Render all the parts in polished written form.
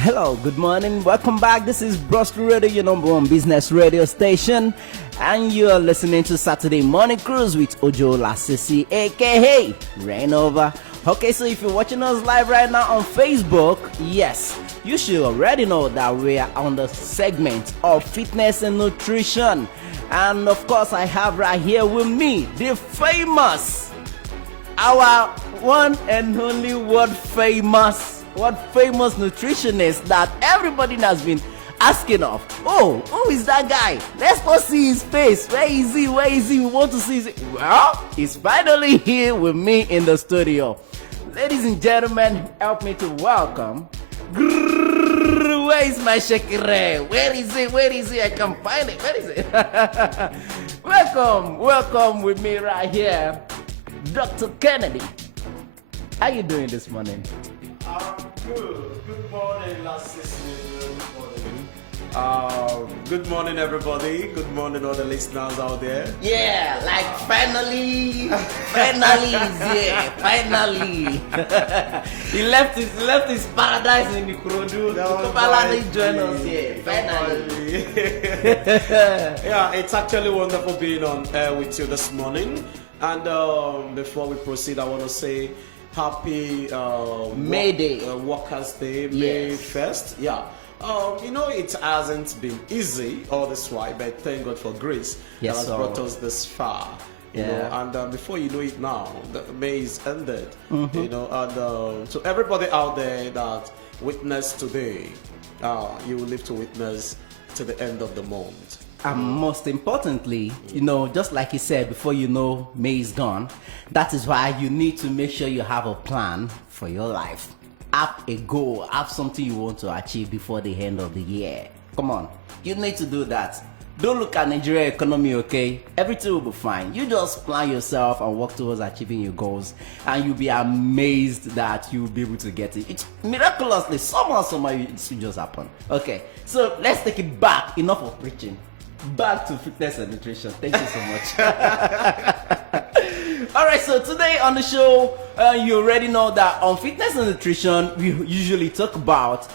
Hello, good morning, welcome back. This is Brosty Radio, your number one business radio station, and you are listening to Saturday Morning Cruise with Ojo Lasisi, aka Rainover. Okay, so if you're watching us live right now on Facebook, yes, you should already know that we are on the segment of fitness and nutrition. And of course, I have right here with me the famous, our one and only world famous nutritionist that everybody has been asking of. Oh, who is that guy? Let's go see his face. Where is he? We want to see his... Well, he's finally here with me in the studio. Ladies and gentlemen, help me to welcome... Where is my shakire? Where is he? I can't find it. Where is it? welcome with me right here, Dr. Kennedy. How you doing this morning? Good. Good morning, good morning, everybody. Good morning, all the listeners out there. Yeah, like finally he's here. Finally, he left his paradise in Ikorodu to finally join us here. Finally. Yeah, it's actually wonderful being on air with you this morning. And before we proceed, I want to say happy May Day, Workers' Day, May 1st. Yeah. It hasn't been easy all this while, but thank God for grace that has brought us this far. You know, and before you know it now, the May is ended. And to everybody out there that witnessed today, you will live to witness to the end of the month. And most importantly, just like he said, before you know May is gone, that is why you need to make sure you have a plan for your life. Have a goal, have something you want to achieve before the end of the year. Come on, you need to do that. Don't look at Nigeria economy, okay? Everything will be fine. You just plan yourself and work towards achieving your goals, and you'll be amazed that you'll be able to get it. It's miraculously, somehow it will just happen. Okay, so let's take it back. Enough of preaching. Back to fitness and nutrition. Thank you so much. All right, so today on the show, you already know that on fitness and nutrition, we usually talk about,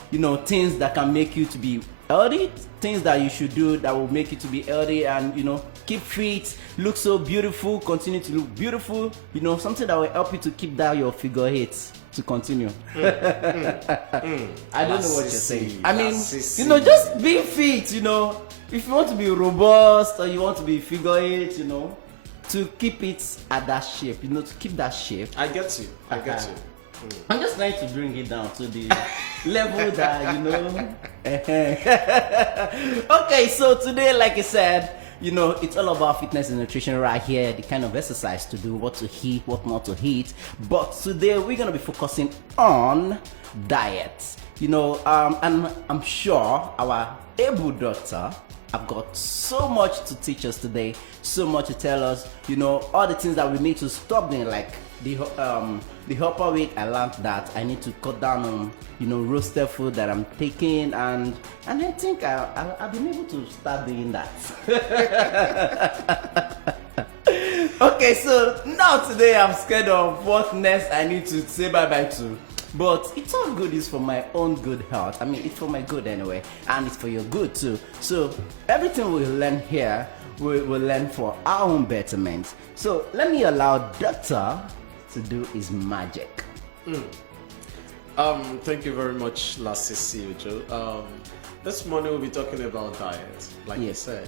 things that can make you to be healthy, things that you should do that will make you to be healthy and, keep fit, look so beautiful, continue to look beautiful, something that will help you to keep down your figure eight to continue. I don't know what you're saying. I mean, just be fit, if you want to be robust or you want to be figure eight, to keep it at that shape, to keep that shape. I get you. I'm just trying to bring it down to the level that, Okay, so today, like I said, it's all about fitness and nutrition right here, the kind of exercise to do, what to eat, what not to eat. But today we're going to be focusing on diet. And I'm sure our able doctor have got so much to teach us today, so much to tell us, all the things that we need to stop doing, like the upper week. I learned that I need to cut down on, roasted food that I'm taking, and I think I've been able to start doing that. Okay, so now today I'm scared of what next I need to say bye-bye to. But it's all good. It's for my own good health. I mean, it's for my good anyway. And it's for your good too. So everything we learn here, we'll learn for our own betterment. So let me allow Doctor to do his magic. Thank you very much, Lasisi Ujo. This morning we'll be talking about diet, like you said.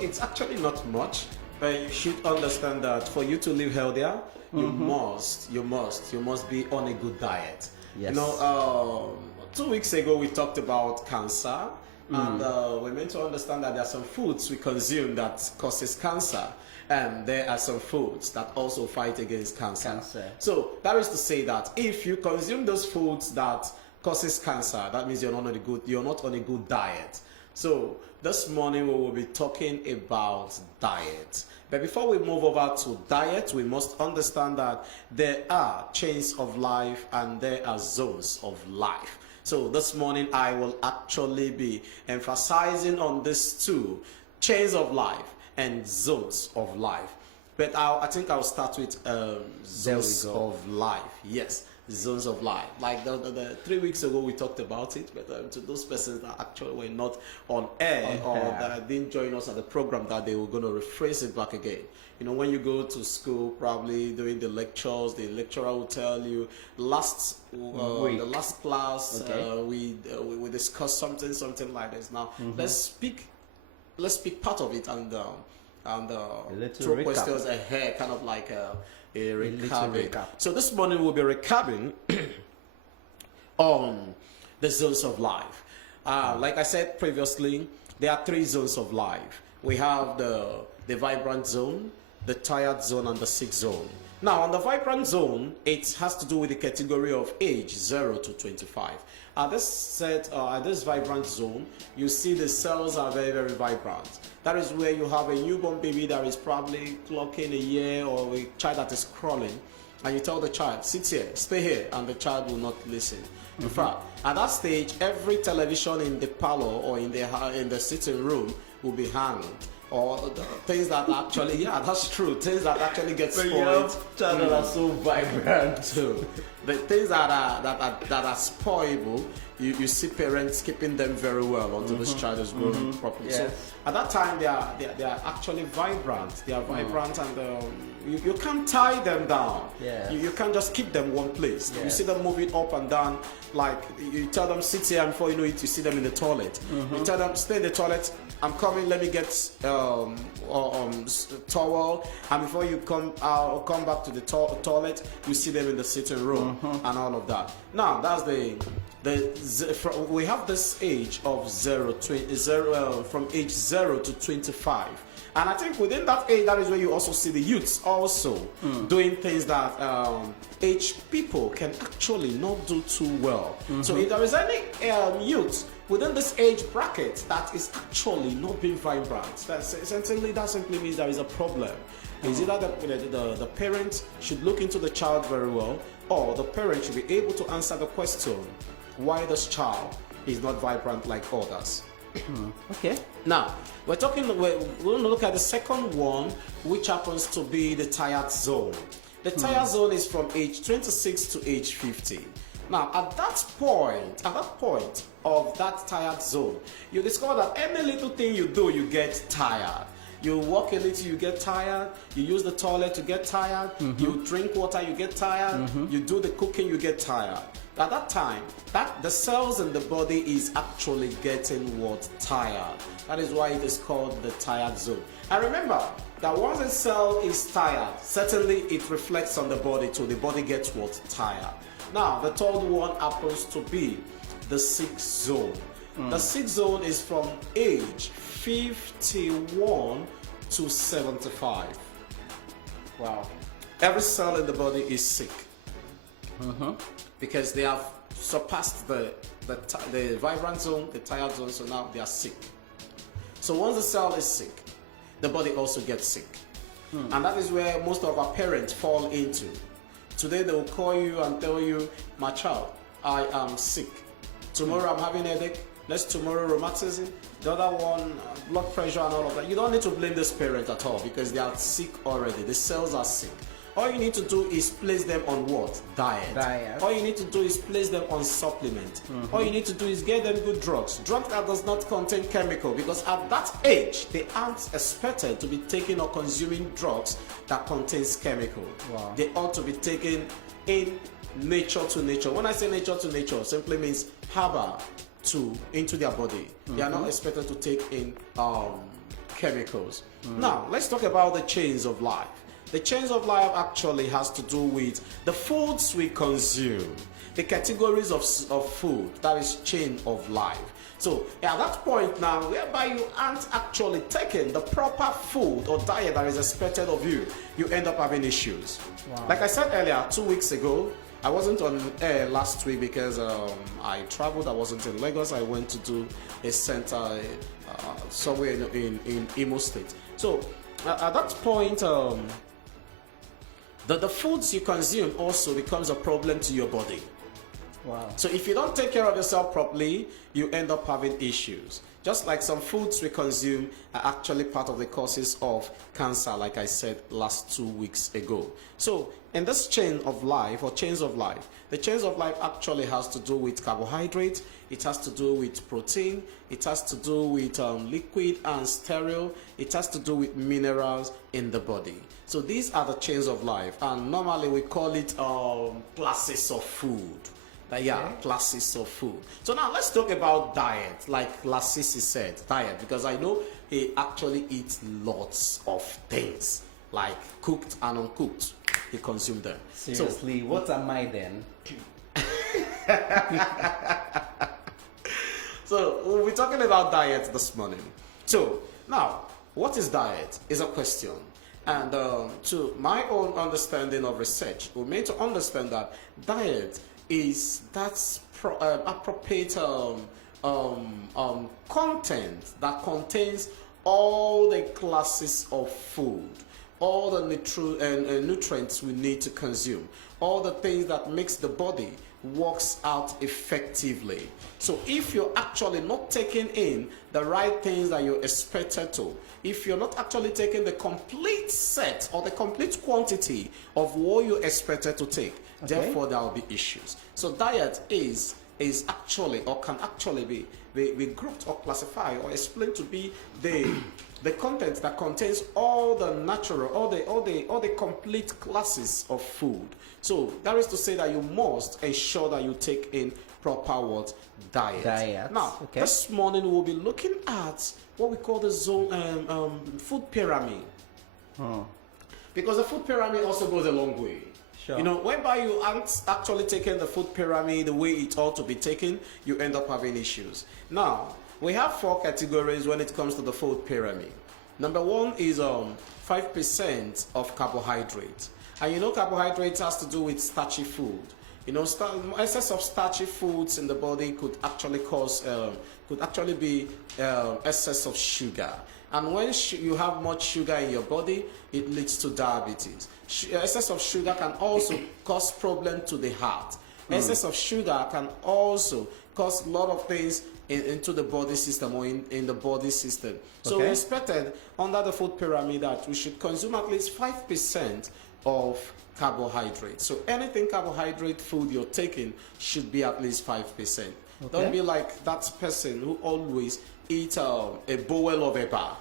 It's actually not much, but you should understand that for you to live healthier, you must be on a good diet. Yes. 2 weeks ago we talked about cancer, and we're meant to understand that there are some foods we consume that causes cancer, and there are some foods that also fight against cancer. So that is to say that if you consume those foods that causes cancer, that means you're not on a good diet. So this morning we will be talking about diet. But before we move over to diet, we must understand that there are chains of life and there are zones of life. So this morning I will actually be emphasizing on these two, chains of life and zones of life. But I think I'll start with zones of life. Yes, zones of life. Like the 3 weeks ago we talked about it, but to those persons that actually were not on air or that didn't join us at the program, that they were going to rephrase it back again. You know, when you go to school, probably during the lectures, the lecturer will tell you the last class we discussed something like this. Now let's speak part of it and throw questions ahead, kind of like a recap. So this morning we'll be recapping on the zones of life. Like I said previously, there are 3 zones of life. We have the vibrant zone, the tired zone, and the sick zone. Now, on the vibrant zone, it has to do with the category of age 0 to 25. At this vibrant zone, you see the cells are very, very vibrant. That is where you have a newborn baby that is probably clocking a year, or a child that is crawling, and you tell the child, sit here, stay here, and the child will not listen. In fact, at that stage, every television in the parlor or in the sitting room will be hanged. Or the things that actually, that's true. Things that actually get spoiled. Children are so vibrant too. The things that are spoilable, you see parents keeping them very well until this child is grown properly. Yes. So at that time, they are actually vibrant. They are vibrant, and you can't tie them down. Yes. You can't just keep them one place. Yes. You see them moving up and down. Like you tell them sit here, and before you know it, you see them in the toilet. You tell them stay in the toilet. I'm coming. Let me get towel. And before you come back to the toilet, you see them in the sitting room and all of that. Now that's we have this age of from age 0 to 25. And I think within that age, that is where you also see the youths also doing things that aged people can actually not do too well. So if there is any youth within this age bracket that is actually not being vibrant, that simply means there is a problem. Is either the parent should look into the child very well, or the parent should be able to answer the question, why this child is not vibrant like others. Okay. Now, we're going to look at the second one, which happens to be the tired zone. The tired zone is from age 26 to age 50. Now, at that point of that tired zone, you discover that any little thing you do, you get tired. You walk a little, you get tired. You use the toilet, you get tired. You drink water, you get tired. You do the cooking, you get tired. At that time, the cells in the body is actually getting tired. That is why it is called the tired zone. And remember that once a cell is tired, certainly it reflects on the body too. The body gets tired. Now, the third one happens to be the sick zone. The sick zone is from age 51 to 75. Wow. Every cell in the body is sick. Because they have surpassed the vibrant zone, the tired zone, so now they are sick. So once the cell is sick, the body also gets sick. And that is where most of our parents fall into. Today they will call you and tell you, my child, I am sick. Tomorrow I'm having a headache. Next tomorrow rheumatism. The other one, blood pressure and all of that. You don't need to blame this parent at all because they are sick already. The cells are sick. All you need to do is place them on what? Diet. All you need to do is place them on supplement. All you need to do is get them good drugs. Drugs that does not contain chemical, because at that age, they aren't expected to be taking or consuming drugs that contains chemical. Wow. They ought to be taken in nature to nature. When I say nature to nature, simply means herbal into their body. They are not expected to take in chemicals. Now, let's talk about the chains of life. The chains of life actually has to do with the foods we consume, the categories of food, that is chain of life. So at that point now, whereby you aren't actually taking the proper food or diet that is expected of you, you end up having issues. Wow. Like I said earlier, 2 weeks ago, I wasn't on air last week because I traveled. I wasn't in Lagos. I went to do a center somewhere in Imo State. So at that point, the foods you consume also becomes a problem to your body. Wow. So if you don't take care of yourself properly, you end up having issues. Just like some foods we consume are actually part of the causes of cancer, like I said last 2 weeks ago. So in this chain of life or chains of life, the chains of life actually has to do with carbohydrate, it has to do with protein, it has to do with liquid and sterile, it has to do with minerals in the body. So these are the chains of life, and normally we call it classes of food. Classes of food. So now let's talk about diet, like Lasisi said, diet, because I know he actually eats lots of things, like cooked and uncooked. He consumed them. Seriously, what am I then? So we'll be talking about diet this morning. So now, what is diet is a question. And to my own understanding of research, we're made to understand that diet is appropriate content that contains all the classes of food, all the nutrients we need to consume, all the things that makes the body works out effectively. So if you're actually not taking in the right things that you're expected to, if you're not actually taking the complete set or the complete quantity of what you're expected to take, therefore there will be issues. So diet is actually, or can actually be grouped or classified or explained to be the content that contains all the natural, all the complete classes of food. So that is to say that you must ensure that you take in proper what? Diet. Now, this morning we'll be looking at what we call the food pyramid. Because the food pyramid also goes a long way. Sure. You know, whereby you aren't actually taking the food pyramid the way it ought to be taken, you end up having issues. Now, we have 4 categories when it comes to the food pyramid. Number 1 is 5% of carbohydrate. And you know, carbohydrates has to do with starchy food. You know, excess of starchy foods in the body could actually be excess of sugar. And when you have much sugar in your body, it leads to diabetes. Excess of sugar can also cause problem to the heart. Excess of sugar can also cause a lot of things into the body system or in the body system. So we expected under the food pyramid that we should consume at least 5% of carbohydrate. So anything carbohydrate food you're taking should be at least 5%. Don't be like that person who always eats a bowl of eba,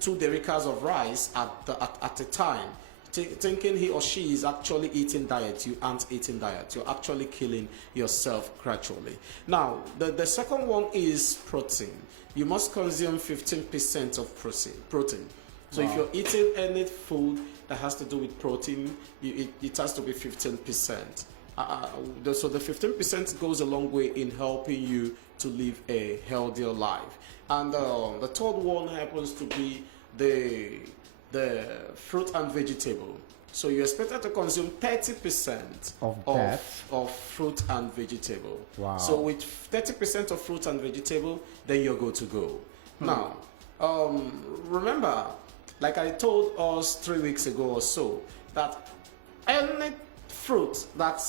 2 dericas of rice at a time, thinking he or she is actually eating diet. You aren't eating diet. You're actually killing yourself gradually. Now, the second one is protein. You must consume 15% of protein. So if you're eating any food that has to do with protein, it has to be 15%. So the 15% goes a long way in helping you to live a healthier life. And the third one happens to be the fruit and vegetable. So you're expected to consume 30% of fruit and vegetable. Wow. So with 30% of fruit and vegetable, then you're good to go. Now, remember, like I told us 3 weeks ago or so, that any fruit that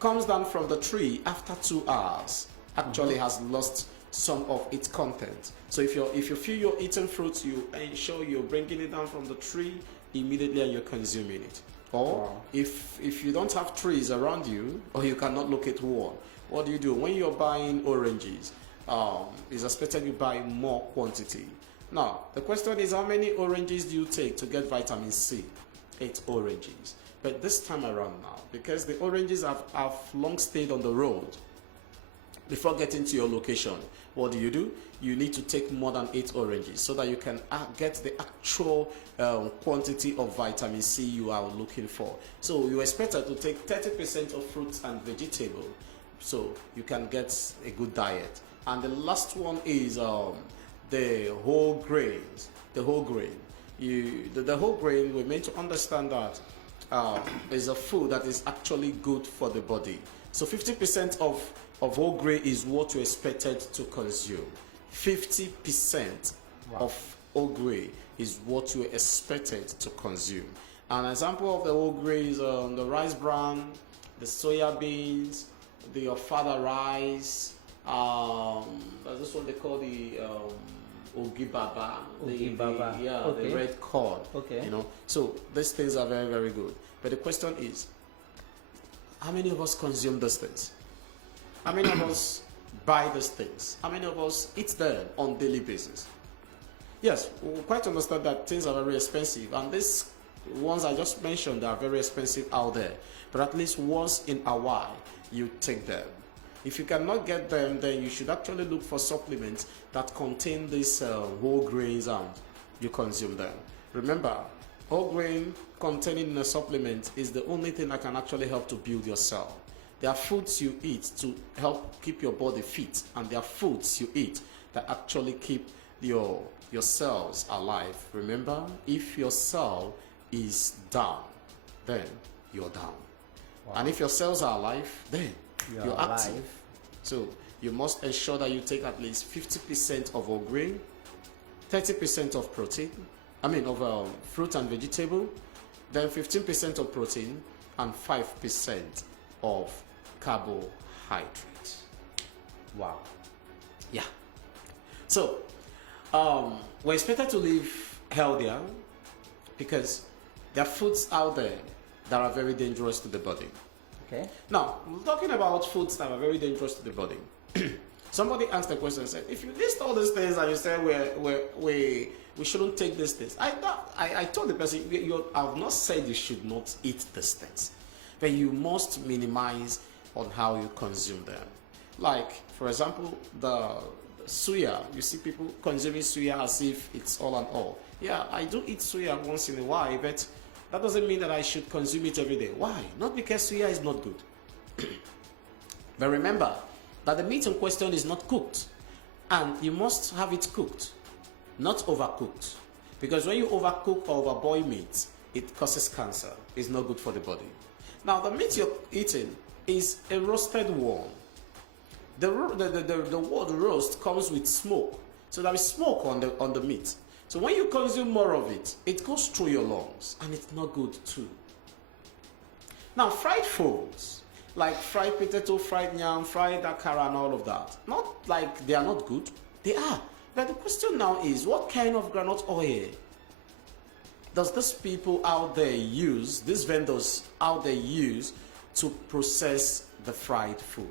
comes down from the tree after 2 hours actually has lost some of its content. So if you feel you're eating fruit, you ensure you're bringing it down from the tree immediately and you're consuming it. Or if you don't have trees around you, or you cannot locate one, what do? When you're buying oranges, it's expected you buy more quantity. Now, the question is, how many oranges do you take to get vitamin C? 8 oranges. But this time around now, because the oranges have long stayed on the road before getting to your location, what do? You need to take more than 8 oranges so that you can get the actual quantity of vitamin C you are looking for. So you're expected to take 30% of fruits and vegetables so you can get a good diet. And the last one is the whole grains. The whole grain. The whole grain, we're meant to understand that is a food that is actually good for the body. So 50% of whole grain is what you're expected to consume. 50% of whole grain is what you're expected to consume. An example of the whole grain is the rice bran, the soya beans, the ofada rice. That's this what they call the ogibaba. Ogibaba. Yeah, Okay. the red corn. Okay. You know, so these things are very, very good. But the question is, how many of us consume these things? How many of us buy these things? How many of us eat them on daily basis? Yes, we quite understand that things are very expensive, and these ones I just mentioned are very expensive out there. But at least once in a while, you take them. If you cannot get them, then you should actually look for supplements that contain these whole grains and you consume them. Remember, whole grain containing in a supplement is the only thing that can actually help to build your cell. There are foods you eat to help keep your body fit, and there are foods you eat that actually keep your cells alive. Remember, if your cell is down, then you're down. Wow. And if your cells are alive, then you're active. alive. So you must ensure that you take at least 50% of whole grain, 30% of protein, of fruit and vegetable, then 15% of protein, and 5% of carbohydrates. Wow. Yeah. So we're expected to live healthier because there are foods out there that are very dangerous to the body. Okay. Now, we're talking about foods that are very dangerous to the body. Somebody asked the question and said, if you list all these things and you say we shouldn't take these things, I told the person, I have not said you should not eat these things, but you must minimize on how you consume them. Like, for example, the suya. You see people consuming suya as if it's all and all. Yeah, I do eat suya once in a while, but that doesn't mean that I should consume it every day. Why? Not because suya is not good. But remember that the meat in question is not cooked, and you must have it cooked, not overcooked. Because when you overcook or overboil meat, it causes cancer. It's not good for the body. Now, the meat you're eating is a roasted one. The word roast comes with smoke. So there is smoke on the meat. So when you consume more of it, it goes through your lungs, and it's not good too. Now, fried foods, like fried potato, fried yam, fried akara, and all of that, not like they are not good. They are. But the question now is, what kind of groundnut oil does these people out there use, these vendors out there use to process the fried food?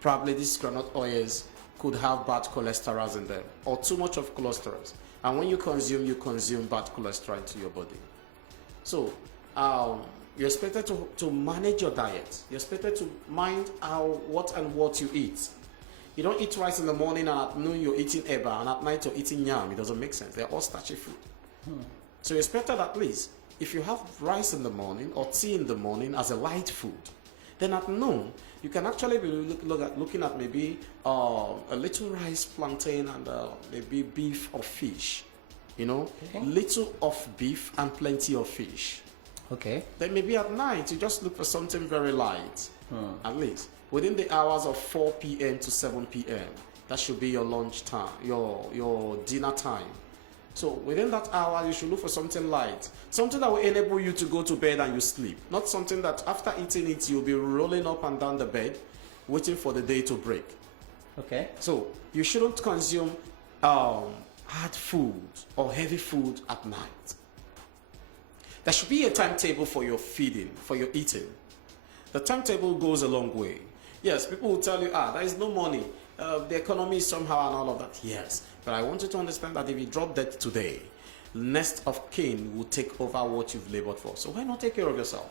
Probably these groundnut oils could have bad cholesterol in them, or too much of cholesterol. And when you consume bad cholesterol into your body. So you're expected to manage your diet. You're expected to mind what you eat. You don't eat rice in the morning and at noon you're eating eba, and at night you're eating yam. It doesn't make sense. They're all starchy food. So you're expected at least, if you have rice in the morning or tea in the morning as a light food, then at noon you can actually be looking at maybe a little rice, plantain, and maybe beef or fish. Okay. Little of beef and plenty of fish. Okay. Then maybe at night you just look for something very light. At least within the hours of 4 p.m. to 7 p.m. That should be your lunch time, your dinner time. So within that hour, you should look for something light, something that will enable you to go to bed and you sleep. Not something that after eating it, you'll be rolling up and down the bed, waiting for the day to break. Okay. So you shouldn't consume hard food or heavy food at night. There should be a timetable for your feeding, for your eating. The timetable goes a long way. Yes, people will tell you, there is no money. The economy is somehow and all of that. Yes, but I want you to understand that if you drop dead today, next of kin will take over what you've labored for. So why not take care of yourself?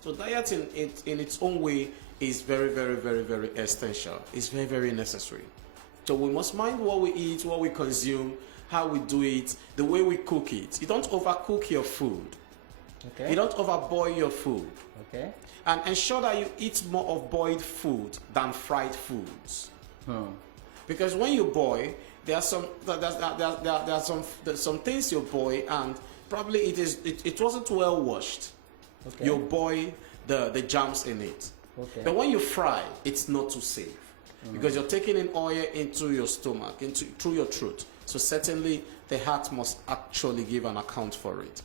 So diet in its own way is very, very, very, very essential. It's very, very necessary. So we must mind what we eat, what we consume, how we do it, the way we cook it. You don't overcook your food. Okay. You don't overboil your food. Okay. And ensure that you eat more of boiled food than fried foods. Because when you boil, there are some things you boil and probably it wasn't well washed. Okay. You boil the germs in it. Okay. But when you fry, it's not too safe because you're taking in oil into your stomach, through your throat. So certainly the heart must actually give an account for it.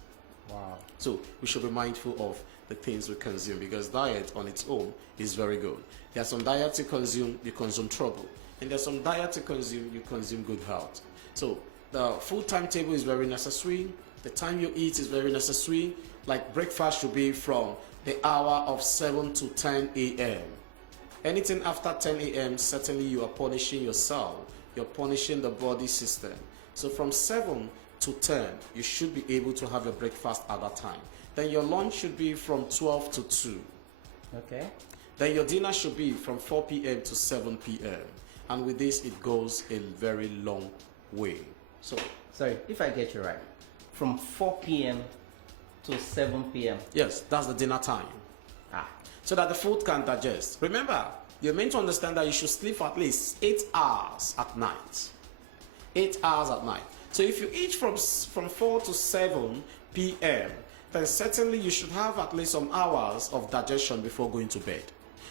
Wow. So we should be mindful of the things we consume, because diet on its own is very good. There are some diets you consume trouble. And there's some diet you consume good health. So the food timetable is very necessary. The time you eat is very necessary. Like breakfast should be from the hour of 7 to 10 a.m. Anything after 10 a.m., certainly you are punishing yourself. You're punishing the body system. So from 7 to 10, you should be able to have your breakfast at that time. Then your lunch should be from 12 to 2. Okay. Then your dinner should be from 4 p.m. to 7 p.m. And with this, it goes a very long way. So, sorry, if I get you right, from 4 p.m. to 7 p.m. yes, that's the dinner time. So that the food can digest. Remember, you're meant to understand that you should sleep for at least 8 hours at night. 8 hours at night. So if you eat from 4 to 7 p.m., then certainly you should have at least some hours of digestion before going to bed.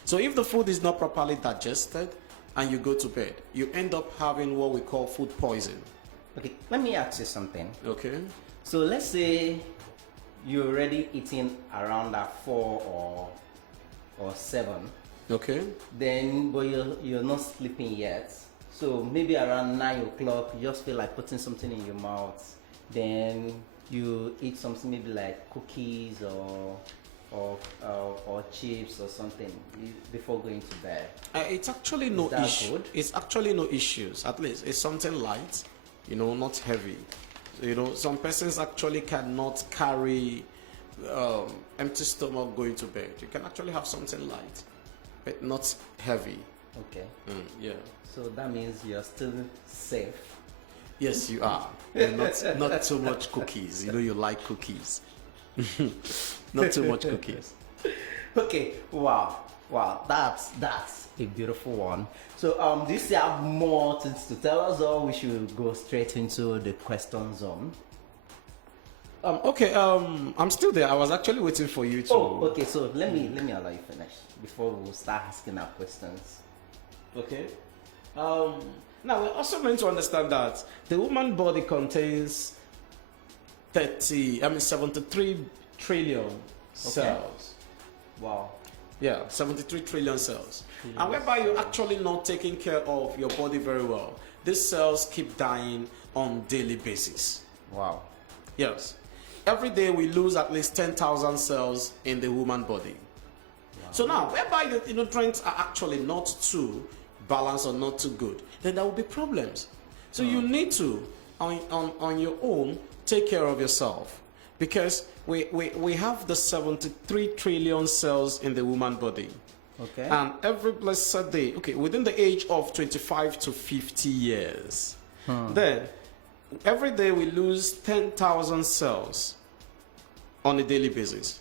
So if the food is not properly digested and you go to bed, you end up having what we call food poison. Okay, let me ask you something. Okay. So let's say you're already eating around that 4 or 7. Okay. Then, but you're not sleeping yet. So maybe around 9 o'clock, you just feel like putting something in your mouth. Then you eat something maybe like cookies or chips or something before going to bed. It's actually no issue. Good? It's actually no issues. At least it's something light, not heavy. Some persons actually cannot carry empty stomach going to bed. You can actually have something light, but not heavy. Okay. Yeah. So that means you're still safe. Yes, you are. And not too much cookies. You like cookies. Not too much cookies. Okay. Wow. That's a beautiful one. So do you still have more things to tell us, or we should go straight into the question zone? Okay. I'm still there. I was actually waiting for you to. Oh, okay. So let me allow you finish before we start asking our questions. Okay. Now we're also meant to understand that the human body contains 73 trillion cells. Wow. Yeah, 73 trillion cells. And whereby you're actually not taking care of your body very well, these cells keep dying on daily basis. Wow. Yes. Every day we lose at least 10,000 cells in the human body. Wow. So now, whereby the nutrients are actually not too balanced or not too good, then there will be problems. So you need to, on your own, take care of yourself. Because we have the 73 trillion cells in the human body. Okay. And every blessed day, within the age of 25 to 50 years, then every day we lose 10,000 cells on a daily basis.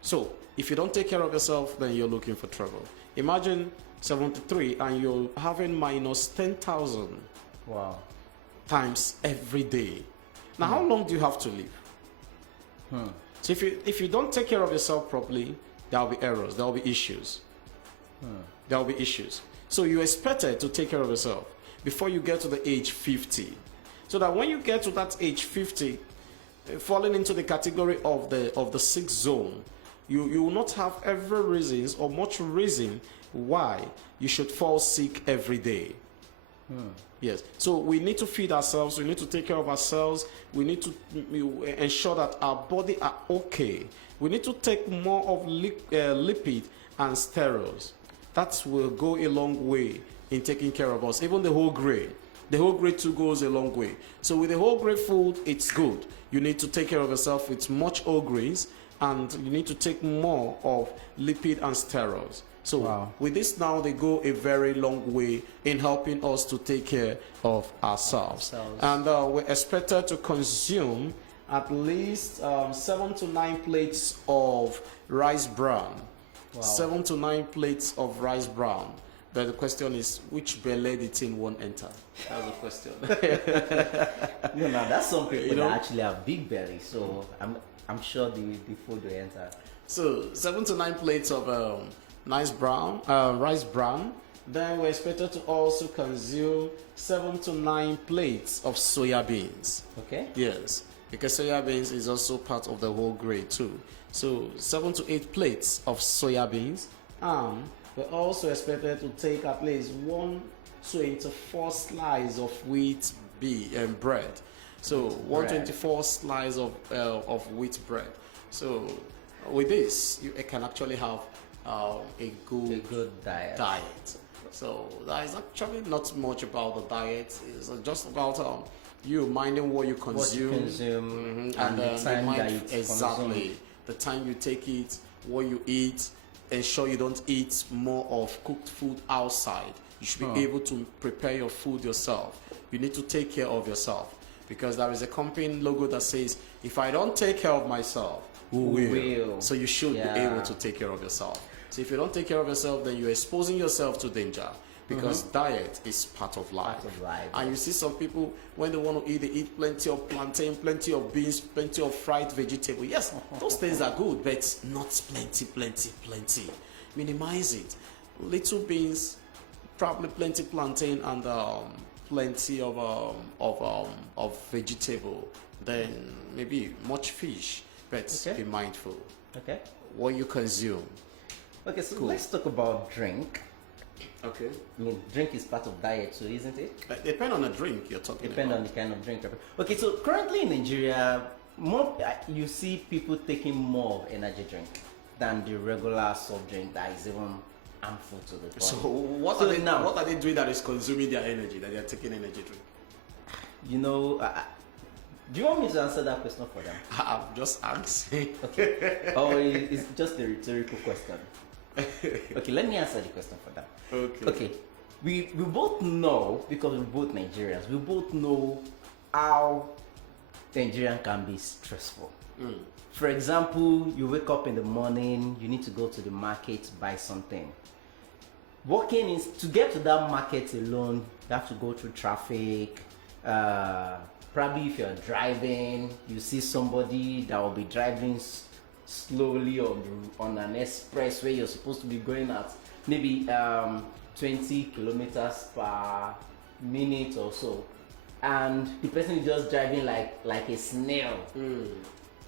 So if you don't take care of yourself, then you're looking for trouble. Imagine 73 and you're having minus 10,000 times every day. Now, how long do you have to live? So if you don't take care of yourself properly, there will be errors, there will be issues. There will be issues. So you're expected to take care of yourself before you get to the age 50. So that when you get to that age 50, falling into the category of the sick zone, you will not have every reasons or much reason why you should fall sick every day. Yes. So we need to feed ourselves. We need to take care of ourselves. We need to ensure that our body are okay. We need to take more of lipid and steroids. That will go a long way in taking care of us. Even the whole grain. The whole grain too goes a long way. So with the whole grain food, it's good. You need to take care of yourself with much whole grains, and you need to take more of lipid and steroids. So with this now, they go a very long way in helping us to take care of ourselves. And we're expected to consume at least 7 to 9 plates of rice bran. 7 to 9 plates of rice bran. But the question is, which belly the thing won't enter? That's the question. Now that's some people that actually have big belly, so I'm sure the food will enter. So 7 to 9 plates of rice bran. Then we're expected to also consume 7 to 9 plates of soya beans. Okay. Yes. because soya beans is also part of the whole grain too. So 7 to 8 plates of soya beans. We're also expected to take at least 124 slices of wheat bread. So 124 slices of wheat bread. So with this, you can actually have a good diet. So that is actually not much about the diet. It's just about you minding what you consume, and the time that you exactly consume. the time you take it, what you eat. Ensure you don't eat more of cooked food outside. You should be able to prepare your food yourself. You need to take care of yourself, because there is a company logo that says, if I don't take care of myself, who will? So you should be able to take care of yourself. So if you don't take care of yourself, then you're exposing yourself to danger, because diet is part of life. And you see some people, when they want to eat, they eat plenty of plantain, plenty of beans, plenty of fried vegetable. Yes, those things are good, but not plenty. Minimize it. Little beans, probably plenty plantain, and plenty of vegetable. Then maybe much fish, but be mindful. Okay. What you consume. Okay, so let's talk about drink. Okay. I mean, drink is part of diet too, isn't it? Depend on the drink you're talking about. Depend on the kind of drink. Okay, so currently in Nigeria, you see people taking more of energy drink than the regular soft drink that is even harmful to the body. So what are they doing that is consuming their energy, that they are taking energy drink? You know, do you want me to answer that question for them? I'm just asking. Okay. Or it's just a rhetorical question? Okay, let me answer the question for them. Okay. We both know, because we're both Nigerians, we both know how Nigerian can be stressful. For example, you wake up in the morning, you need to go to the market to buy something. Walking in, to get to that market alone, you have to go through traffic. Probably if you're driving, you see somebody that will be driving slowly on an expressway. You're supposed to be going at maybe 20 kilometers per minute or so, and the person is just driving like a snail.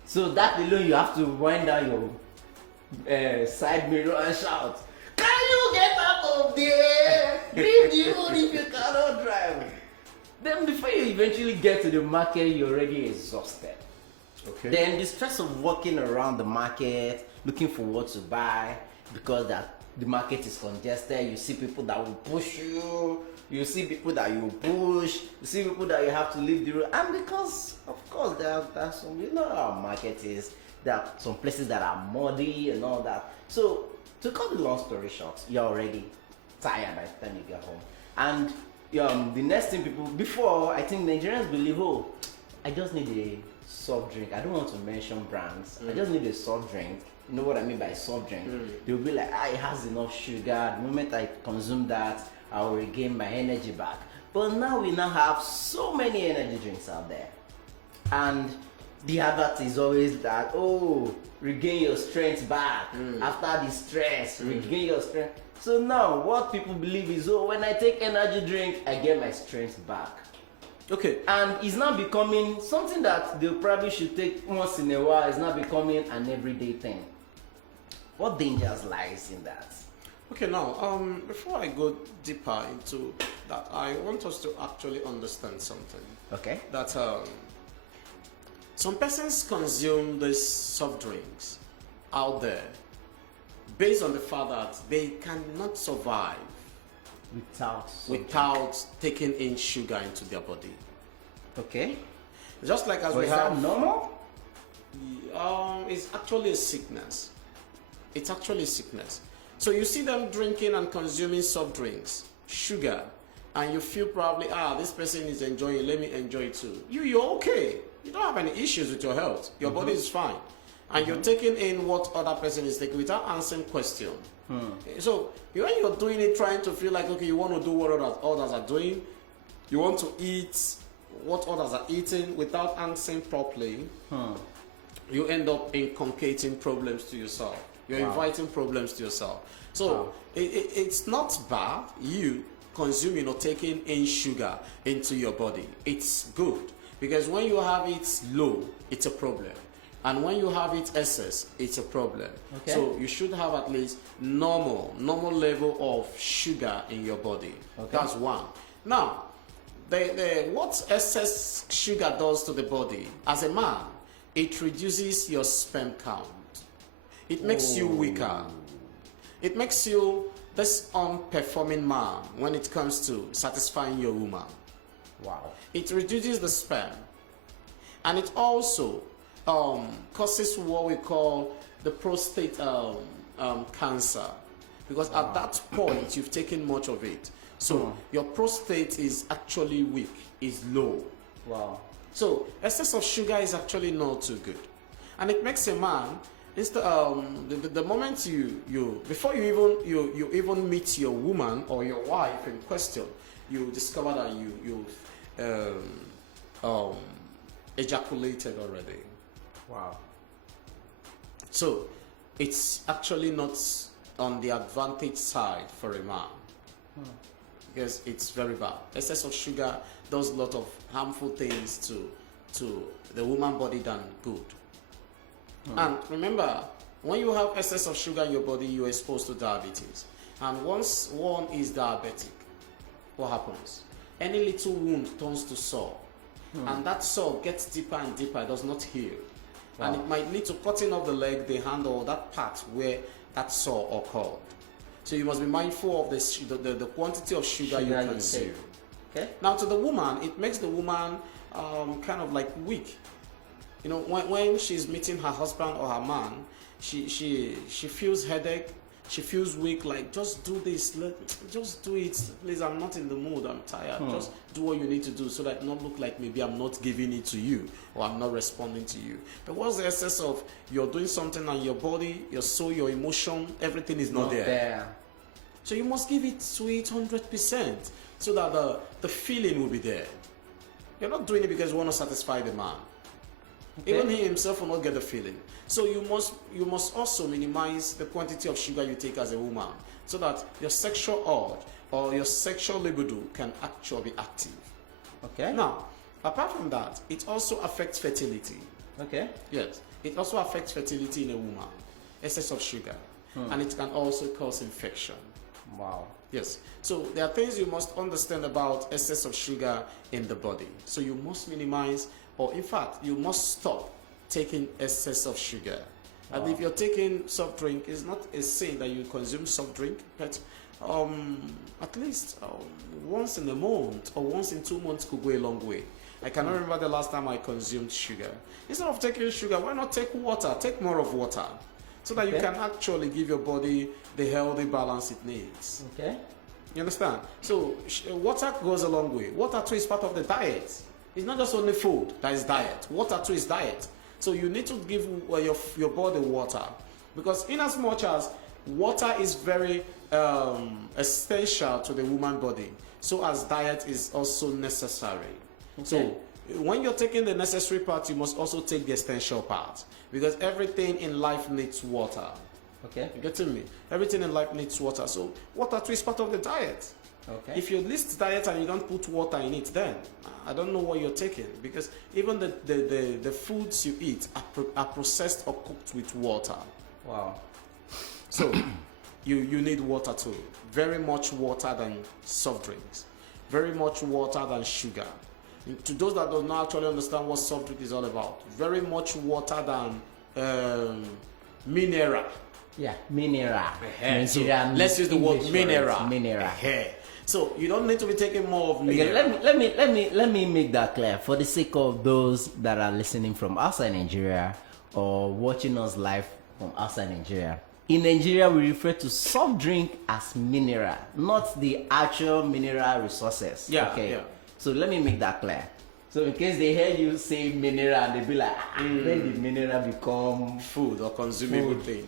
So that alone, you have to wind down your side mirror and shout, "Can you get out of there? Leave the road if you cannot drive." Then before you eventually get to the market, you're already exhausted. Okay. Then the stress of walking around the market, looking for what to buy, because the market is congested. You see people that will push you. You see people that you push. You see people that you have to leave the road. And because, of course, there are some, you know how our market is. There are some places that are muddy and all that. So, to cut the long story short, you're already tired by the time you get home. And the next thing before, I think Nigerians believe, oh, I just need a soft drink. I don't want to mention brands. I just need a soft drink. You know what I mean by soft drink? They'll be like, it has enough sugar. The moment I consume that, I will regain my energy back. But now we have so many energy drinks out there. And the advert is always that, oh, regain your strength back. After the stress, regain your strength. So now what people believe is, oh, when I take energy drink, I get my strength back. Okay. And it's now becoming something that they probably should take once in a while. It's now becoming an everyday thing. What dangers lies in that? Okay, now, before I go deeper into that, I want us to actually understand something. Okay. That some persons consume these soft drinks out there based on the fact that they cannot survive without taking in sugar into their body. Okay. Just like as we have. Is that normal? It's actually a sickness. It's actually a sickness. So you see them drinking and consuming soft drinks, sugar, and you feel probably, this person is enjoying it, let me enjoy it too. You're okay. You don't have any issues with your health. Your body is fine. And you're taking in what other person is taking without answering question. So when you're doing it, trying to feel like, okay, you want to do what others are doing, you want to eat what others are eating without answering properly, you end up inculcating problems to yourself. You're inviting problems to yourself. So it's not bad you consuming or taking in sugar into your body. It's good. Because when you have it low, it's a problem. And when you have it excess, it's a problem. Okay. So you should have at least normal level of sugar in your body. Okay. That's one. Now, what excess sugar does to the body, as a man, it reduces your sperm count. It makes you weaker. It makes you this unperforming man when it comes to satisfying your woman. Wow. It reduces the sperm. And it also causes what we call the prostate cancer, because at that point you've taken much of it, so your prostate is actually weak, is low. Wow. So excess of sugar is actually not too good, and it makes a man. The moment before you even meet your woman or your wife in question, you discover that you've ejaculated already. Wow. So it's actually not on the advantage side for a man, because it's very bad. Excess of sugar does a lot of harmful things to the woman body than good. And remember, when you have excess of sugar in your body, you're exposed to diabetes. And once one is diabetic, what happens? Any little wound turns to sore. And that sore gets deeper and deeper, it does not heal. Wow. And it might lead to cutting off the leg, the hand, or that part where that sore occurred. So you must be mindful of the quantity of sugar you consume. Okay. Now, to the woman, it makes the woman kind of like weak. You know, when she's meeting her husband or her man, she feels headache. She feels weak, like, just do this, just do it, please, I'm not in the mood, I'm tired. Just do what you need to do so that it not look like maybe I'm not giving it to you or I'm not responding to you. But what's the essence of you're doing something and your body, your soul, your emotion, everything is not there. So you must give it to it 100% so that the feeling will be there. You're not doing it because you want to satisfy the man. Okay. Even he himself will not get the feeling. So you must also minimize the quantity of sugar you take as a woman, so that your sexual urge or your sexual libido can actually be active. Okay. Now, apart from that, it also affects fertility. Okay. Yes, it also affects fertility in a woman. Excess of sugar, and it can also cause infection. Wow. Yes. So there are things you must understand about excess of sugar in the body. So you must minimize, or in fact, you must stop taking excess of sugar. And if you're taking soft drink, it's not a sin that you consume soft drink, but at least once in a month or once in 2 months could go a long way. I cannot remember the last time I consumed sugar. Instead of taking sugar, why not take water? Take more of water, so that you can actually give your body the healthy balance it needs. Okay. You understand? So water goes a long way. Water too is part of the diet. It's not just only food that is diet. Water too is diet. So you need to give your body water, because in as much as water is very essential to the woman body, so as diet is also necessary. Okay. So when you're taking the necessary part, you must also take the essential part, because everything in life needs water. Okay. You getting me? Everything in life needs water. So water too is part of the diet. Okay. If you list diet and you don't put water in it, then I don't know what you're taking, because even the foods you eat are processed or cooked with water. Wow. So you need water too. Very much water than soft drinks. Very much water than sugar. To those that do not actually understand what soft drink is all about, very much water than mineral. Yeah, mineral. So let's use the word mineral. Mineral. So you don't need to be taking more of mineral. Okay, let me make that clear for the sake of those that are listening from outside Nigeria or watching us live from outside Nigeria. In Nigeria, we refer to soft drink as mineral, not the actual mineral resources. Yeah. Okay. Yeah. So let me make that clear. So in case they hear you say mineral, and they be like, when did mineral become food or consumable thing?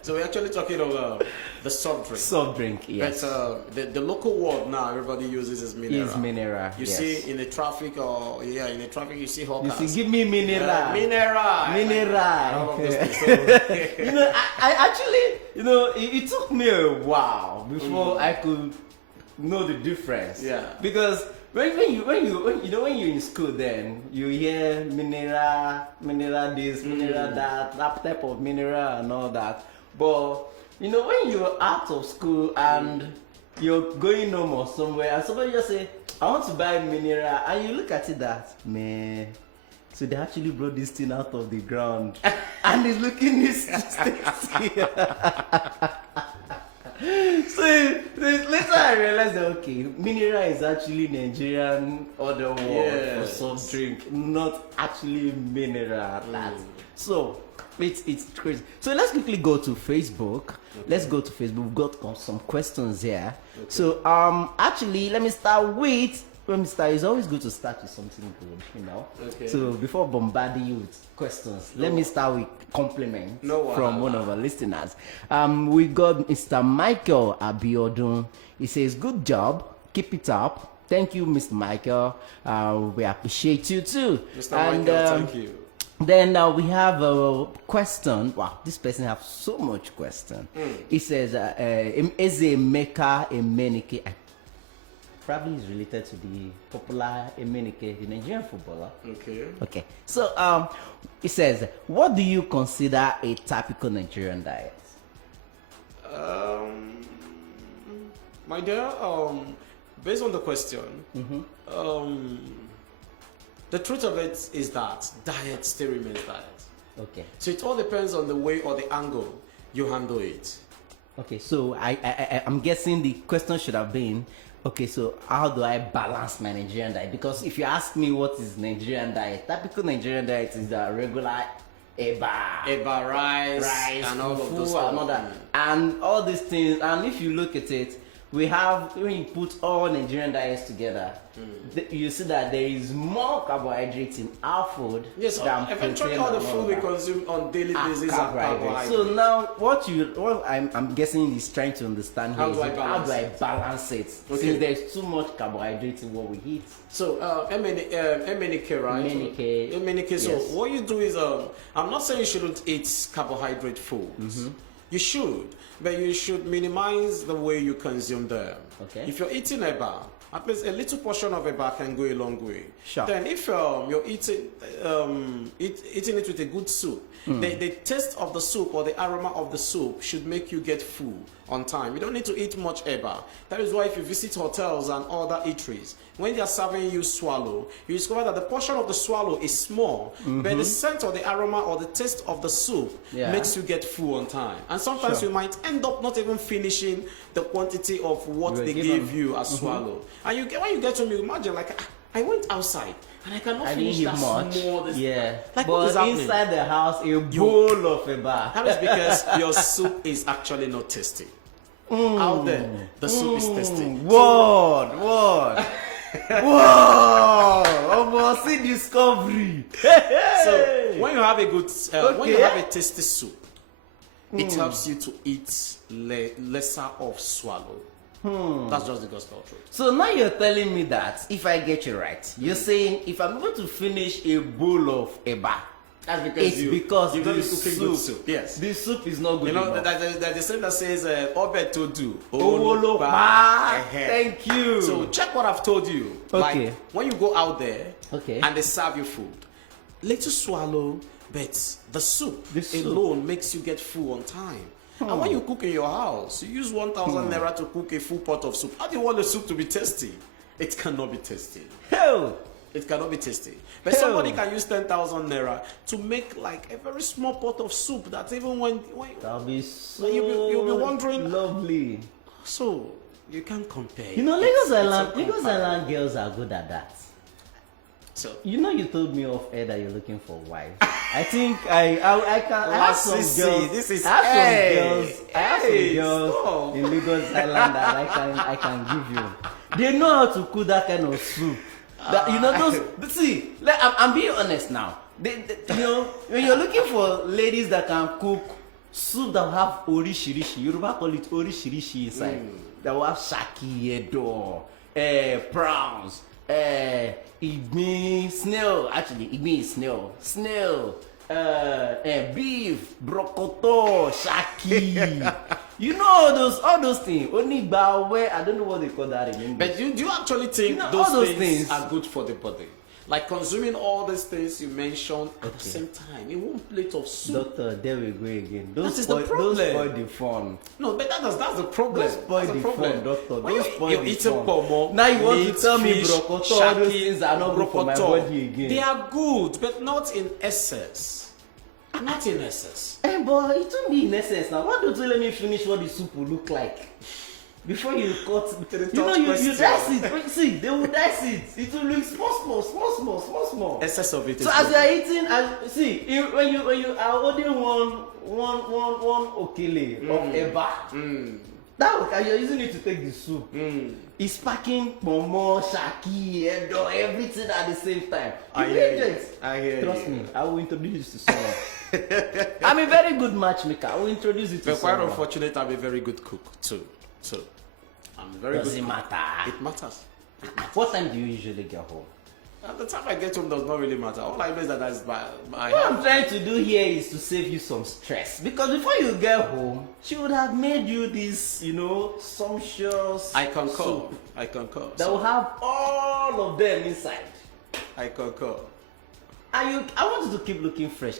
So we're actually talking about the soft drink. Soft drink, yes. But the local word now everybody uses is mineral. Is mineral. You see in the traffic you see hawkers. You see, give me mineral. Mineral. Mineral. All of those things. So, You know, I actually, it took me a while before I could know the difference. Yeah. Because when you're in school, then you hear mineral this, mineral that type of mineral and all that. But when you're out of school and you're going home or somewhere, and somebody just say, "I want to buy mineral," and you look at it that, man, so they actually brought this thing out of the ground, and it's looking this tasty. So later I realized that okay, mineral is actually Nigerian other word for soft drink, not actually mineral. So it's crazy. So let's quickly go to Facebook. Let's go to Facebook. We've got some questions here. So actually let me start with. It's always good to start with something good, Okay. So before bombarding you with questions, let me start with compliments from one of our listeners. We got Mr. Michael Abiodun. He says, "Good job, keep it up. Thank you, Mr. Michael. We appreciate you too." Mr. Michael, thank you. Then we have a question. Wow, this person has so much question. He says, "Eze Meka Emenike." Probably is related to the popular Emenike, the Nigerian footballer. Okay. So it says, "What do you consider a typical Nigerian diet?" My dear, based on the question, the truth of it is that diet still remains diet. Okay. So it all depends on the way or the angle you handle it. Okay. So I'm guessing the question should have been, okay, so how do I balance my Nigerian diet? Because if you ask me what is Nigerian diet, typical Nigerian diet is the regular eba, rice and all of those and all that, and all these things. And if you look at it, we have, when you put all Nigerian diets together, you see that there is more carbohydrates in our food than eventually protein all the and food we that. consume on daily basis are carbohydrates. So now, what I'm guessing is trying to understand How here do is I how do I balance it? Okay. Since there's too much carbohydrates in what we eat. So Emenike, right? Emenike. So yes. what you do is, I'm not saying you shouldn't eat carbohydrate foods. You should, but you should minimize the way you consume them. Okay. If you're eating eba, at least a little portion of eba can go a long way. Sure. Then if you're eating it with a good soup, the taste of the soup or the aroma of the soup should make you get full on time. You don't need to eat much eba. That is why if you visit hotels and other eateries, when they are serving you swallow, you discover that the portion of the swallow is small, but the scent or the aroma or the taste of the soup makes you get full on time. And sometimes you might end up not even finishing the quantity of what they gave you as swallow. And when you get home, you imagine like, I went outside and I cannot finish that small. Like, but what is happening? inside the house, a bowl of eba. That is because your soup is actually not tasty. Out there, the soup is tasty. Word. Whoa! Almost see discovery. So when you have a good, when you have a tasty soup, it helps you to eat lesser of swallow. That's just the gospel truth. So now you're telling me that, if I get you right, you're saying if I'm able to finish a bowl of eba, that's because because don't the be cooking good soup. Yes. The soup is not good You know, enough. there's the saying that says, "Obe to do." Thank you. So check what I've told you. Okay. Like when you go out there Okay. and they serve you food, little swallow, but the soup alone makes you get full on time. And when you cook in your house, you use 1,000 naira to cook a full pot of soup. How do you want the soup to be tasty? It cannot be tasty. Hell. It cannot be tasty. But somebody can use 10,000 naira to make like a very small pot of soup that even when That'll be so you'll be wondering. lovely. So you can't compare. You know, Lagos Island girls are good at that. So You told me off air that you're looking for a wife. I think I have some girls. This is I have some girls stop. in Lagos Island that I can give you. They know how to cook that kind of soup. I'm being honest now. When you're looking for ladies that can cook soup that have orishirishi, Yoruba call it orishirishi inside. That will have shaki, edo, prawns, igbi, snail. Actually, igbi is snail, beef, brokoto, shaki. You know all those things. Only where I don't know what they call that in English. But do you actually think You know, those, all those things, things- are good for the body? Like consuming all these things you mentioned at the same time in one plate of soup. Doctor, there we go again. Those is the spoil problem. the fun. No, but that's the problem. Those spoil That's the fun, doctor. When Those spoil you're the eating fun. pomo, Now you want meat, to tell me fish, brocoto, all those shaki, things are not good for my brocoto. body again. They are good, but not in excess. Not in excess. Hey boy, it won't be in essence now. Why don't you let me finish what the soup will look like? Before you cut, the you know, third you question. dice it. See, they will dice it. It will look small. Excess of it is So as good. you are eating, when you are holding one okele of eba, that one, you're using it to take the soup. It's packing pomo, shaki, edo, everything at the same time. I You hear need you. it. I hear Trust you. me, I will introduce you to someone. I'm a very good matchmaker. I will introduce you to But quite someone. unfortunate, I'm a very good cook too. So I'm a very Does good it cook. matter? It matters. What time do you usually get home? At the time I get home does not really matter. All I know is that I What have I'm trying to do here is to save you some stress. Because before you get home, she would have made you this, sumptuous I concur. soup I concur. that So, will have all of them inside. I concur. And I want you to keep looking fresh.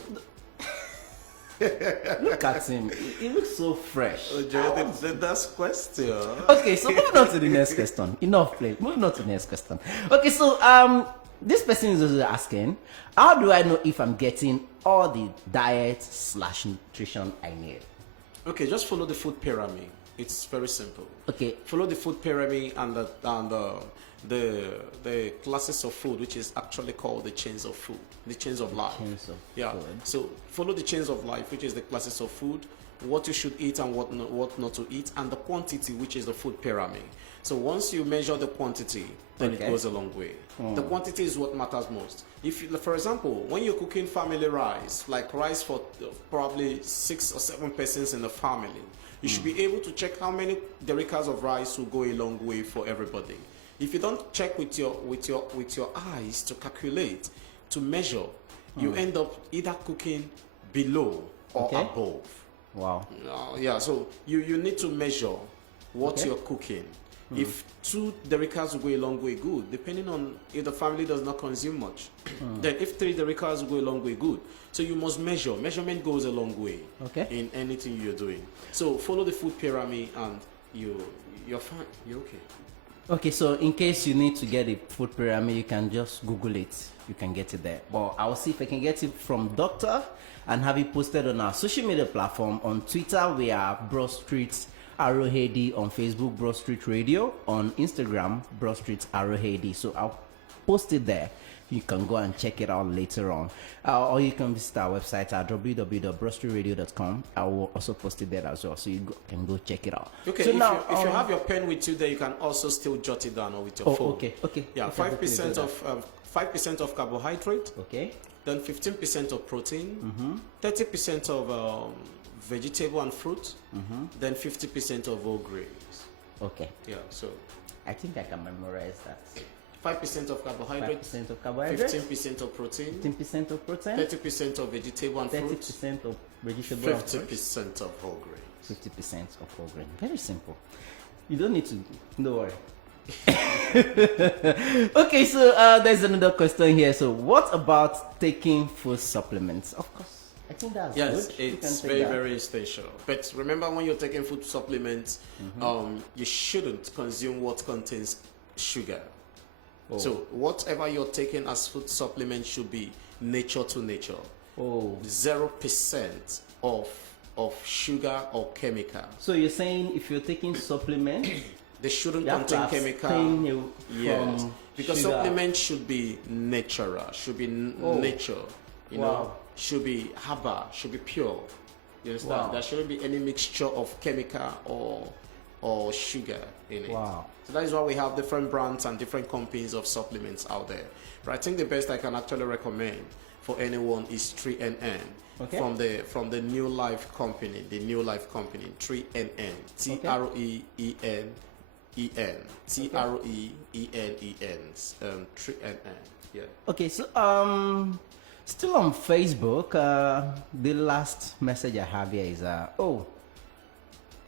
Look at him. He looks so fresh. Oh, Joe, that's question. Okay, so moving on to the next question. Enough play. Moving on to the next question. Okay, so this person is also asking, how do I know if I'm getting all the diet/nutrition I need? Okay, just follow the food pyramid. It's very simple. Okay, Follow the food pyramid and the classes of food, which is actually called the chains of food, the chains of life. chains of Yeah. food. So follow the chains of life, which is the classes of food, what you should eat and what not to eat, and the quantity, which is the food pyramid. So once you measure the quantity, then Okay. it goes a long way. The quantity is what matters most. If you, for example, when you're cooking family rice, like rice for probably 6 or 7 persons in the family, you should be able to check how many dericas of rice will go a long way for everybody. If you don't check with your eyes to calculate, to measure, you end up either cooking below or Okay. above. wow. Yeah, so you need to measure what Okay. you're cooking. If 2 dericas will go a long way, good. Depending on if the family does not consume much. Then if 3 dericas will go a long way, good. So you must measure. Measurement goes a long way Okay. in anything you're doing. So follow the food pyramid and you're fine. You're okay. Okay, so in case you need to get a food pyramid, you can just Google it. You can get it there. But I'll see if I can get it from Doctor and have it posted on our social media platform. On Twitter, we are Broad Street Arrowheady. On Facebook, Broad Street Radio. On Instagram, Broad Street Arrowheady. So I'll post it there. You can go and check it out later on. Or you can visit our website at www.broadstreetradio.com. I will also post it there as well. So can go check it out. Okay, So if, now, if you have your pen with you there, you can also still jot it down or with your Oh, phone. okay. Yeah, Okay, I can 5% do of 5% of carbohydrate, Okay. then 15% of protein, 30% of vegetable and fruit, then 50% of whole grains. Okay. Yeah, so I think I can memorize that. 5% of carbohydrate, 5% of carbohydrates, 15% of protein, 15% of protein, 30% of vegetable and fruit, 30% of vegetable, and fruit, 50% of whole grains. 50% of whole grain. Very simple. You don't need to. Don't worry. Okay, so there's another question here. So, what about taking food supplements? Of course, I think that's Yes, good. You can it's take very, that. very essential. But remember, when you're taking food supplements, you shouldn't consume what contains sugar. Oh. So whatever you're taking as food supplement should be nature to nature. Oh, 0% of sugar or chemical. so you're saying if you're taking supplements, They shouldn't you have to contain chemical. abstain you Yes, from because sugar. supplements should be natural, should be Oh. nature, you know, Wow. should be herbal, should be pure. You understand? Wow. There shouldn't be any mixture of chemical or sugar in it. Wow. So that is why we have different brands and different companies of supplements out there. But I think the best I can actually recommend for anyone is 3NN. Okay. From the New Life Company, 3NN, TREENEN, TREENEN, 3NN. Yeah. Okay, so still on Facebook, the last message I have here is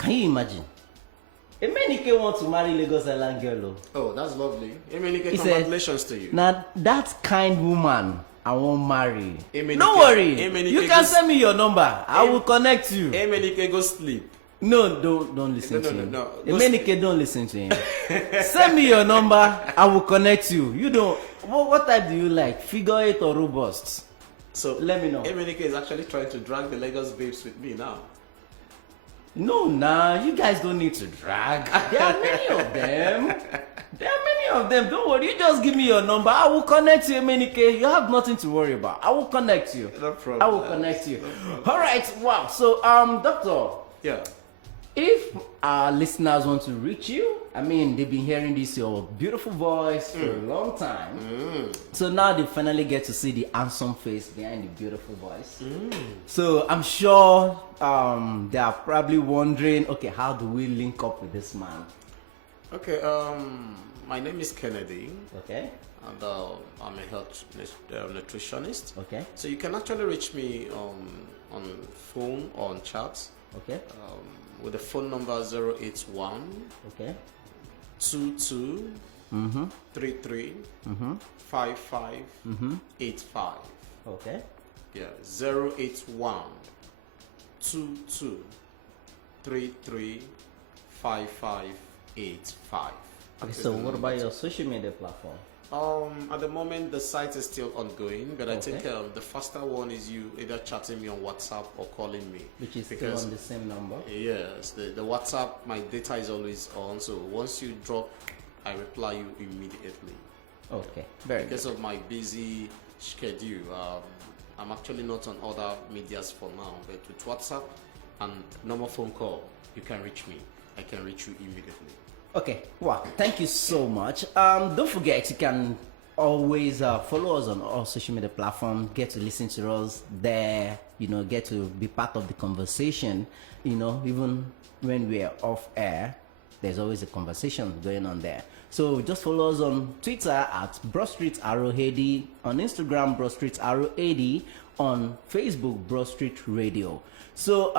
Can you imagine? Emenike wants to marry Lagos Island girl. Oh, that's lovely. Emenike, He said, congratulations to you. now that kind woman I won't marry. Emenike- Don't worry. Emenike You can goes- send me your number. I will connect you. Emenike, go sleep. No, don't listen No, to no, him. no, no. Emenike, don't listen to him. Send me your number. I will connect you. You don't. What type do you like? Figure eight or robust? So Let me know. Emenike is actually trying to drag the Lagos babes with me now. No, nah. You guys don't need to drag. There are many of them. There are many of them. Don't worry. You just give me your number. I will connect you, Emenike. You have nothing to worry about. I will connect you. No problem. I will connect you. All right. Wow. So, doctor. Yeah. If our listeners want to reach you, I mean, they've been hearing this your beautiful voice for a long time. So now they finally get to see the handsome face behind the beautiful voice. So I'm sure they are probably wondering, okay, how do we link up with this man? Okay. My name is Kennedy, Okay, and I'm a health nutritionist. okay, So you can actually reach me on phone or on chat okay, with the phone number 081 okay. 22 33 55 85. Okay. Yeah, 081 22 33 55 85. Okay, so what about your social media platform? At the moment, the site is still ongoing, but I Okay. think the faster one is you either chatting me on WhatsApp or calling me. Which is still Because- on the same number? Yes, the WhatsApp, my data is always on, so once you drop, I reply you immediately. Okay, very good. Because of my busy schedule, I'm actually not on other medias for now, but with WhatsApp and normal phone call, you can reach me. I can reach you immediately. Okay, wow, thank you so much. Don't forget, you can always follow us on all social media platforms, get to listen to us there, get to be part of the conversation, even when we're off air, there's always a conversation going on there. So just follow us on Twitter at Broad Street Arrowheady, on Instagram Broad Street Arrowheady, on Facebook Broad Street Radio. So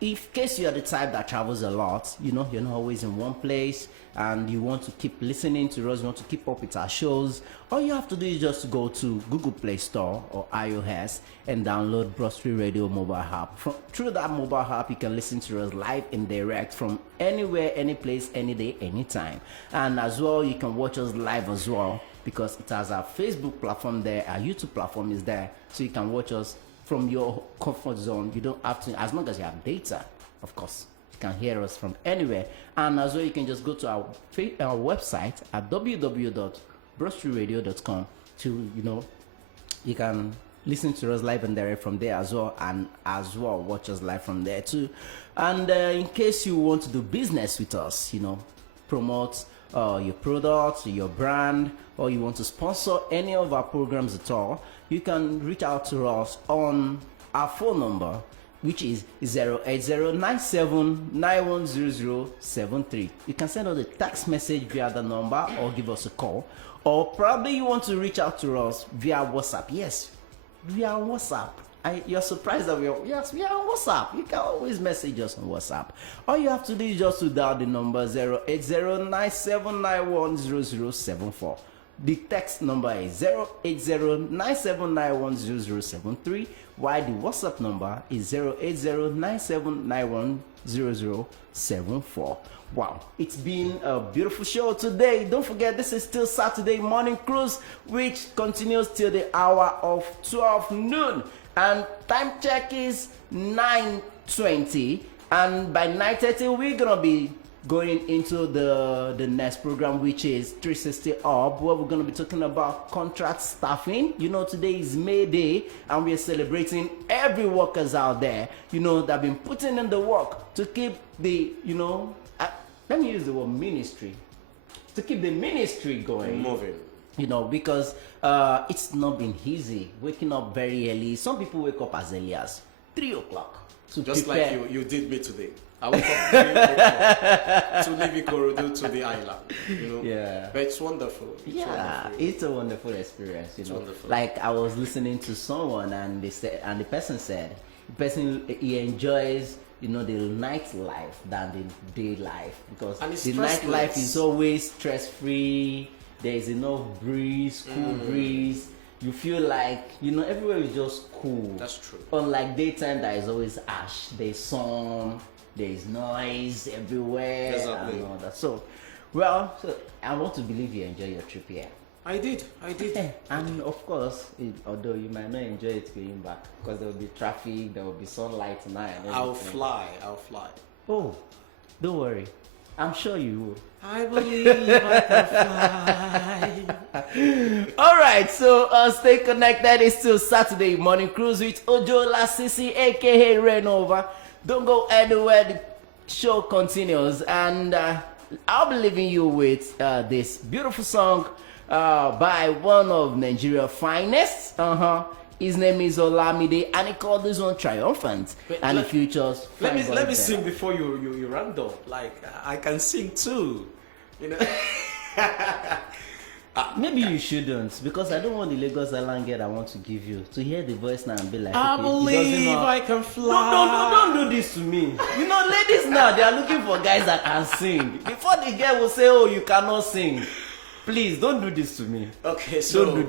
if case you are the type that travels a lot, you're not always in one place and you want to keep listening to us, you want to keep up with our shows, all you have to do is just go to Google Play Store or iOS and download Broad Street Radio mobile app. Through that mobile app, you can listen to us live and direct from anywhere, any place, any day, anytime. And as well, you can watch us live as well because it has our Facebook platform there, our YouTube platform is there, so you can watch us from your comfort zone. You don't have to, as long as you have data, of course. You can hear us from anywhere. And as well, you can just go to our website at www.broadstreetradio.com to, you can listen to us live and direct from there as well, and as well watch us live from there too. And in case you want to do business with us, promote your product, your brand, or you want to sponsor any of our programs at all, you can reach out to us on our phone number, which is 08097910073. You can send us a text message via the number or give us a call, or probably you want to reach out to us via WhatsApp. Yes, we are on WhatsApp. You're surprised that we are on WhatsApp. You can always message us on WhatsApp. All you have to do is just to dial the number 08097910074. The text number is 08097910073, while the WhatsApp number is 08097910074. Wow, it's been a beautiful show today. Don't forget, this is still Saturday Morning Cruise, which continues till the hour of 12 noon. And time check is 9:20. And by 9:30, we're going to be going into the next program, which is 360 Up, where we're going to be talking about contract staffing. Today is May Day, and we are celebrating every workers out there, that have been putting in the work to keep the, let me use the word ministry, to keep the ministry going. Moving. Because it's not been easy waking up very early. Some people wake up as early as 3 o'clock to Just prepare. like you did me today. I woke up 3 o'clock to leave Ikorodu to the island. Yeah. But it's wonderful. It's a wonderful experience. wonderful. Like I was listening to someone, and the person said, he enjoys you know, the nightlife than the day life, because And it's the stressless. nightlife is always stress free. There is enough breeze, cool breeze. You feel like, you know, everywhere is just cool. That's true. Unlike daytime, there is always ash. There's sun. There is noise everywhere. Exactly. And all that. So, well, so I want to believe you enjoy your trip here. I did. And of course, although you might not enjoy it going back, because there will be traffic, there will be sunlight tonight. And I'll everything. fly. Oh, don't worry. I'm sure you will. I believe I can fly. All right, so stay connected. It's still Saturday Morning Cruise with Ojo Lasisi, aka Renova. Don't go anywhere. The show continues, and I'll be leaving you with this beautiful song by one of Nigeria's finest. His name is Olamide, and he called this one Triumphant. Wait, and let- it features. Let me Fine let me Boy sing Bella. before you round up. Like I can sing too, you know. Maybe you shouldn't, because I don't want the Lagos Island girl I want to give you to hear the voice now and be like, I okay, he doesn't believe know. I can fly. Don't do this to me. You know, ladies now, they are looking for guys that can sing. Before the girl will say, oh, you cannot sing. Please, don't do this to me. Okay, so Don't do this.